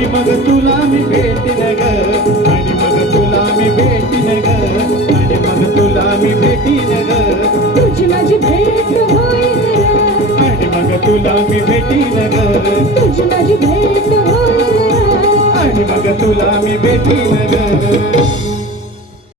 आणि मग तुला मी भेटीन ग. आणि मग तुला मी भेटीन ग. आणि मग तुला मी भेटीन ग. तुझी माझी भेट आणि मग तुला मी भेटीन ग. तुझी माझी भेट आणि मग तुला मी भेटीन ग.